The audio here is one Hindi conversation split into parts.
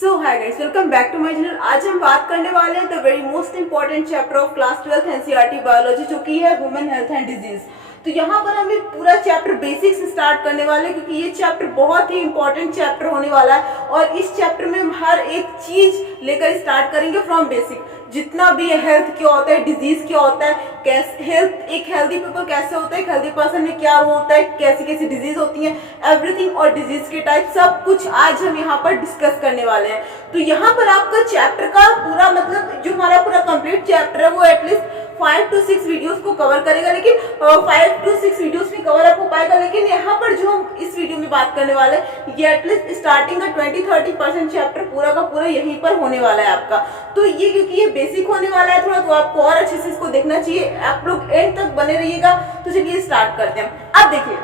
So hi guys, welcome back to my channel. आज हम बात करने वाले हैं the very most important chapter of class 12th NCERT biology, जो कि है वुमेन हेल्थ एंड डिजीज। तो यहाँ पर हम एक पूरा चैप्टर बेसिक से स्टार्ट करने वाले हैं, क्योंकि ये चैप्टर बहुत ही इंपॉर्टेंट चैप्टर होने वाला है और इस चैप्टर में हम हर एक चीज लेकर स्टार्ट करेंगे फ्रॉम बेसिक। जितना भी हेल्थ क्या होता है, डिजीज क्या होता है, कैसे हेल्थ, एक हेल्दी पीपल कैसे होता है, एक हेल्दी पर्सन में क्या होता है, कैसी कैसी डिजीज होती है, एवरीथिंग और डिजीज के टाइप सब कुछ आज हम यहाँ पर डिस्कस करने वाले हैं। तो यहाँ पर आपका चैप्टर का पूरा मतलब जो हमारा पूरा कंप्लीट चैप्टर है वो एटलीस्ट 5 to 6 वीडियोस को कवर करेगा, लेकिन 5 to 6 वीडियोस में कवर अप हो पाएगा। लेकिन यहाँ पर जो हम इस वीडियो में बात करने वाले हैं ये एटलीस्ट स्टार्टिंग का 20-30% चैप्टर पूरा का पूरा यहीं पर होने वाला है आपका। तो ये क्योंकि ये बेसिक होने वाला है थोड़ा, तो आपको और अच्छे से इसको देखना चाहिए। आप लोग एंड तक बने रहिएगा। तो चलिए स्टार्ट करते हैं। अब देखिए,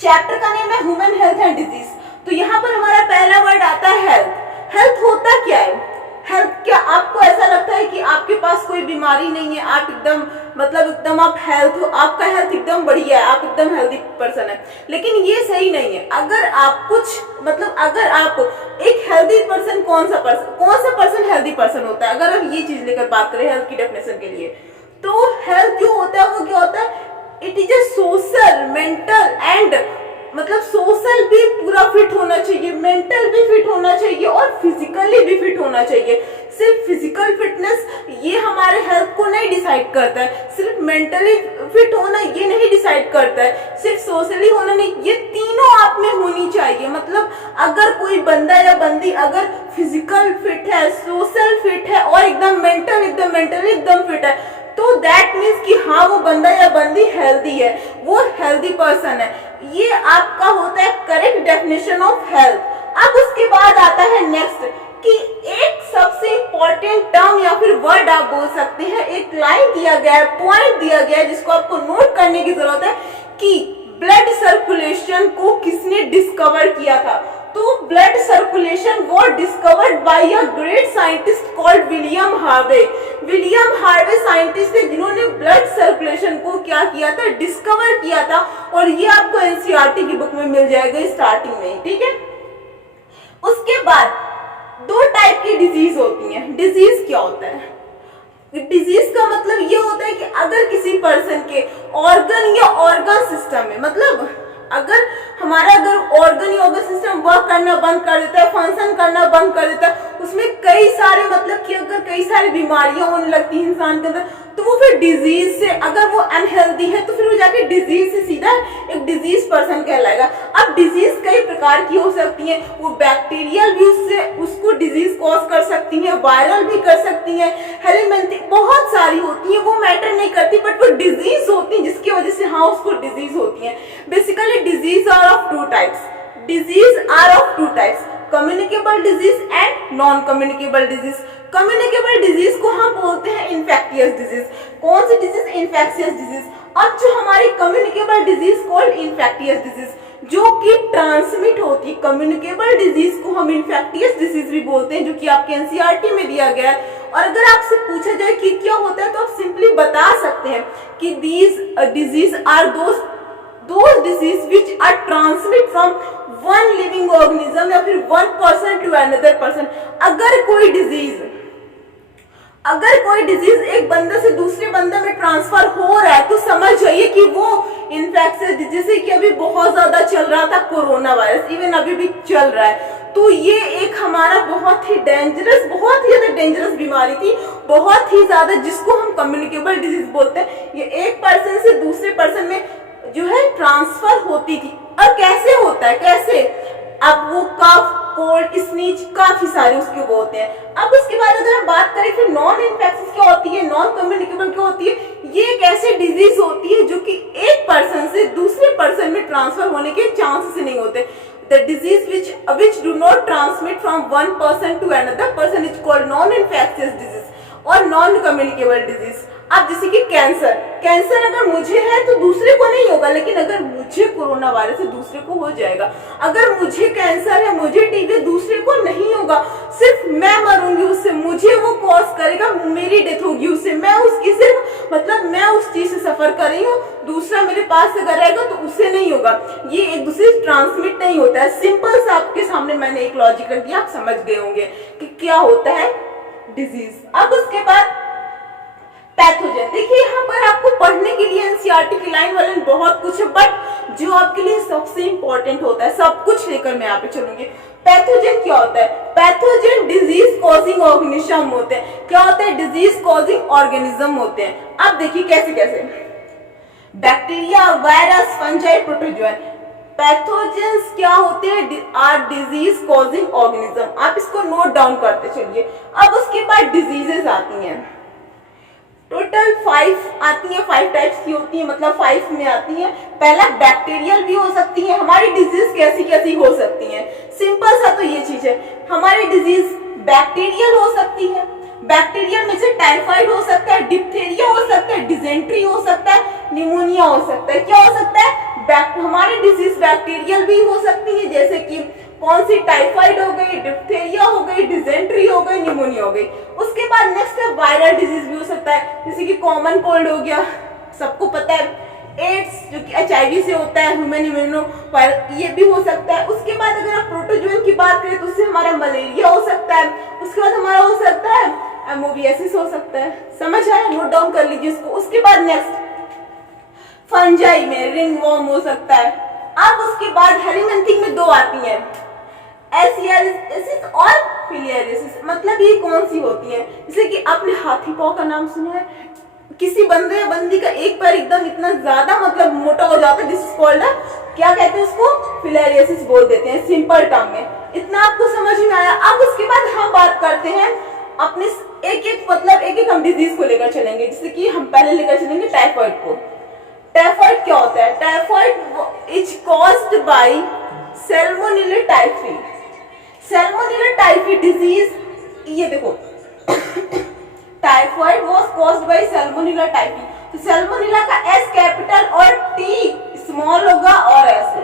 चैप्टर का नेम है ह्यूमन हेल्थ एंड डिजीज। तो यहाँ पर हमारा पहला वर्ड आता है हेल्थ। हेल्थ होता क्या है? हेल्थ, क्या आपको ऐसा लगता है कि आपके पास कोई बीमारी नहीं है, आप एकदम मतलब एकदम आप हेल्थ हो, आपका हेल्थ एकदम बढ़िया है, आप एकदम हेल्दी पर्सन है? लेकिन ये सही नहीं है। अगर आप कुछ मतलब अगर आप एक हेल्दी पर्सन, कौन सा पर्सन हेल्दी पर्सन होता है? अगर हम ये चीज लेकर बात करें हेल्थ की डेफिनेशन के लिए, तो हेल्थ जो होता है वो क्या होता है? It is a social, mental and मतलब सोशल भी पूरा फिट होना चाहिए, मेंटल भी फिट होना चाहिए और फिजिकली भी फिट होना चाहिए। सिर्फ फिजिकल फिटनेस ये हमारे हेल्थ को नहीं डिसाइड करता है, सिर्फ मेंटली फिट होना ये नहीं डिसाइड करता है, सिर्फ सोशली होना नहीं, ये तीनों आप में होनी चाहिए। मतलब अगर कोई बंदा या बंदी अगर फिजिकल फिट है, सोशल फिट है और एकदम मेंटली एकदम फिट है, तो दैट मीन्स कि हाँ वो बंदा या बंदी हेल्दी है, वो हेल्दी पर्सन है। ये आपका होता है करेक्ट डेफिनेशन ऑफ हेल्थ। अब उसके बाद आता है नेक्स्ट कि एक सबसे इंपॉर्टेंट टर्म या फिर वर्ड आप बोल सकते हैं, एक लाइन दिया गया है, पॉइंट दिया गया है जिसको आपको नोट करने की जरूरत है कि ब्लड सर्कुलेशन को किसने डिस्कवर किया था? तो blood circulation was discovered by a great scientist called William Harvey. William Harvey scientist थे जिन्होंने ब्लड सर्कुलेशन को क्या किया था? डिस्कवर किया था। और ये आपको एनसीईआरटी की बुक में मिल जाएगा स्टार्टिंग में, ठीक है। उसके बाद दो टाइप की डिजीज होती हैं। डिजीज क्या होता है? डिजीज का मतलब ये होता है कि अगर किसी पर्सन के ऑर्गन या ऑर्गन सिस्टम में, मतलब अगर हमारा ऑर्गन या ऑर्गन सिस्टम वर्क करना बंद कर देता है, फंक्शन करना बंद कर देता है, उसमें कई सारे मतलब कि अगर कई सारी बीमारियां होने लगती हैं इंसान के अंदर, तो वो फिर डिजीज से, अगर वो अनहेल्दी है तो फिर वो जाके डिजीज से सीधा एक डिजीज पर्सन कहलाएगा। अब डिजीज कई प्रकार की हो सकती है, वो बैक्टीरियल भी उसको डिजीज कॉज कर सकती है, वायरल भी कर सकती है, हेलिमेंथिक बहुत सारी होती है, वो मैटर नहीं करती, बट वो डिजीज होती है जिसकी वजह से हाँ उसको डिजीज होती है। Basically disease are of two types, communicable disease and non communicable disease. Communicable disease को हम बोलते हैं इन्फेक्टियस डिजीज। कौन सी डिजीज? Infectious disease. अब जो हमारी communicable disease called infectious disease, जो कि ट्रांसमिट होती है, कम्युनिकेबल डिजीज को हम इन्फेक्टियस डिजीज भी बोलते हैं, जो कि आपके एनसीईआरटी में दिया गया है। और अगर आपसे पूछा जाए कि क्या होता है, तो आप सिंपली बता सकते हैं कि these disease are those disease which are transmit from one living organism या फिर one person to another person। अगर कोई डिजीज एक बंदे से दूसरे बंदे में ट्रांसफर हो रहा है, तो समझ जाइए कि वो इन्फेक्शन, जैसे कि अभी बहुत ज्यादा चल रहा था कोरोना वायरस, इवन अभी भी चल रहा है, तो ये एक हमारा बहुत ही ज्यादा डेंजरस बीमारी थी, बहुत ही ज्यादा, जिसको हम कम्युनिकेबल डिजीज बोलते हैं। ये एक पर्सन से दूसरे पर्सन में जो है ट्रांसफर होती थी। और कैसे होता है, कैसे? अब वो कफ, कोल्ड, स्नीज, काफी सारे उसके वो होते हैं। अब उसके बाद अगर हम बात करें फिर नॉन इन्फेक्शियस क्या होती है, नॉन कम्युनिकेबल क्या होती है, ये एक ऐसी डिजीज होती है जो कि एक पर्सन से दूसरे पर्सन में ट्रांसफर होने के चांसेस नहीं होते। The disease which do not transmit from one person to another person is called non-infectious disease और non-communicable disease। अब जैसे कि कैंसर अगर मुझे है तो दूसरे को नहीं होगा, लेकिन अगर मुझे कोरोना वायरस है दूसरे को हो जाएगा। अगर मुझे कैंसर है, मुझे टीबी, दूसरे को नहीं होगा, सिर्फ मैं मरूंगी उससे, मुझे वो कॉज करेगा, मेरी डेथ होगी उससे, मैं उसकी सिर्फ मतलब मैं उस चीज से सफर कर रही हूँ, दूसरे दूसरा मेरे पास अगर रहेगा तो उससे नहीं होगा, ये एक दूसरे से ट्रांसमिट नहीं होता है। सिंपल सा आपके सामने मैंने एक लॉजिक रख दिया, आप समझ गए होंगे कि क्या होता है डिजीज। अब उसके बाद पैथोजन। देखिए यहाँ पर आपको पढ़ने के लिए एनसीईआरटी की लाइन वाले बहुत कुछ है, बट जो आपके लिए सबसे इंपॉर्टेंट होता है, सब कुछ लेकर मैं यहाँ पे चलूंगी। पैथोजन क्या होता है? पैथोजन डिजीज कॉजिंग ऑर्गेनिज्म होते हैं। क्या होता है? डिजीज कॉजिंग ऑर्गेनिज्म होते हैं। अब देखिए कैसे कैसे, bacteria, virus, fungi, protozoa. Pathogens क्या होते हैं? Are disease causing organism. आप इसको नोट डाउन करते चलिए। अब उसके बाद डिजीजेस आती हैं, टोटल 5 आती है, 5 टाइप्स की होती है, मतलब 5 में आती है। पहला बैक्टीरियल भी हो सकती है। हमारी डिजीज कैसी कैसी हो सकती है? सिंपल सा तो ये चीज है, हमारी डिजीज बैक्टीरियल हो सकती है। बैक्टीरियल में से टाइफाइड हो सकता है, डिप्थेरिया हो सकता है, डिजेंट्री हो सकता है, निमोनिया हो सकता है। क्या हो सकता है? हमारी डिजीज बैक्टीरियल भी हो सकती है, जैसे कि कौन सी, टाइफाइड हो गई, डिप्थेरिया हो गई, डिजेंट्री हो गई, निमोनिया हो गई। उसके बाद नेक्स्ट है वायरल डिजीज भी हो सकता है, जैसे कि कॉमन कोल्ड हो गया, सबको पता है। एड्स जो कि HIV से होता है, ह्यूमन इम्यूनो वायरस, ये भी हो सकता है। उसके बाद अगर आप प्रोटोजोन की बात करें तो उससे हमारा मलेरिया हो सकता है। उसके बाद हमारा हो सकता है एमोबियासिस हो सकता है। समझ आया? नोट डाउन कर लीजिए इसको। उसके बाद नेक्स्ट फंजाई में रिंगवॉर्म हो सकता है। अब उसके बाद हेलिमेंथिंग में 2 आती हैं, एसियरियासिस और फिलियरियासिस। मतलब ये कौन सी होती है? जैसे कि आपने हाथी पांव का नाम सुना है, किसी बंदे या बंदी का एक पैर एकदम इतना ज्यादा मतलब मोटा हो जाता है, दिस इज कॉल्ड, क्या कहते हैं उसको? फिलियरियासिस बोल देते हैं सिंपल टर्म में। इतना आपको समझ में आया? अब उसके बाद हम बात करते हैं अपने एक एक हम डिजीज को लेकर चलेंगे। जैसे कि हम पहले लेकर चलेंगे टाइफाइड को। टाइफाइड क्या होता है? Typhoid is caused by Salmonella typhi. Salmonella typhi disease, ये देखो typhoid was caused by Salmonella typhi. तो सैल्मोनेला का S कैपिटल और T स्मॉल होगा और ऐसे,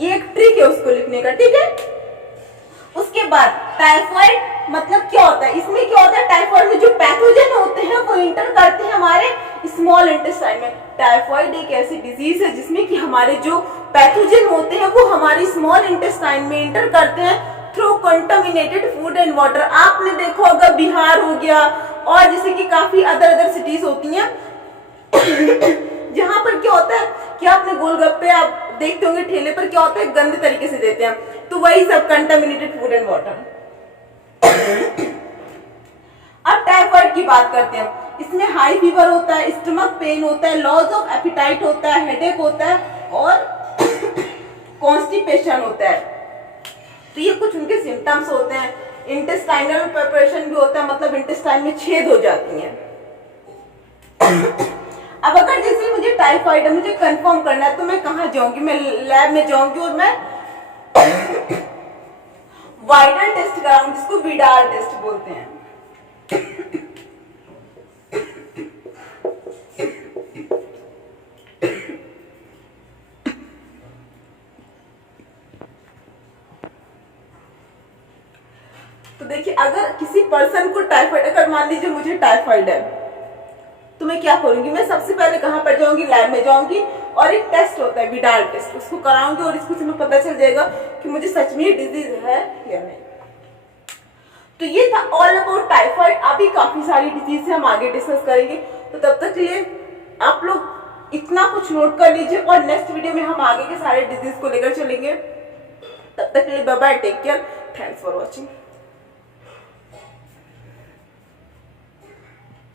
ये एक ट्रिक है उसको लिखने का, ठीक है। उसके बाद टाइफाइड मतलब क्या होता है? इसमें क्या होता है? टाइफाइड में जो पैथोजन होते हैं वो इंटर करते हैं हमारे स्मॉल इंटेस्टाइन में। टाइफाइड एक ऐसी डिजीज है जिसमें कि हमारे जो पैथोजन होते हैं वो हमारी स्मॉल इंटेस्टाइन में इंटर करते हैं through contaminated food and water. आपने देखा होगा बिहार हो गया और जैसे कि काफी अदर सिटीज होती हैं जहां पर क्या होता है कि आपने गोलगप्पे आप देखते होंगे ठेले पर क्या होता है, गंदे तरीके से देते हैं, तो वही सब कंटामिनेटेड फूड एंड वाटर। अब टाइफाइड की बात करते हैं। इसमें हाई फीवर होता है, स्टमक पेन होता है, लॉस ऑफ एपिटाइट होता है, हेडेक होता है और कॉन्स्टिपेशन होता है। तो ये कुछ उनके सिम्टम्स होते हैं। इंटेस्टाइनल प्रिपरेशन भी होता है, मतलब इंटेस्टाइन में छेद हो जाती हैं। अब अगर जैसे मुझे टाइफाइड है, मुझे कंफर्म करना है, तो मैं कहाँ जाऊंगी? मैं लैब में जाऊंगी और मैं वाइडल टेस्ट कराऊंगी, जिसको विडाल टेस्ट बोलते हैं। तो देखिए अगर किसी पर्सन को टाइफाइड, अगर मान लीजिए मुझे टाइफाइड है, तो मैं क्या करूंगी? मैं सबसे पहले कहाँ पर जाऊंगी? लैब में जाऊंगी और एक टेस्ट होता है विडाल टेस्ट, उसको कराऊंगी और इसको तुम्हें पता चल जाएगा कि मुझे सच में डिजीज है या नहीं। तो ये था ऑल अबाउट टाइफाइड। अभी काफी सारी डिजीज है, हम आगे डिस्कस करेंगे। तो तब तक के लिए आप लोग इतना कुछ नोट कर लीजिए और नेक्स्ट वीडियो में हम आगे के सारे डिजीज को लेकर चलेंगे। तब तक के लिए bye bye, take care, thanks for watching.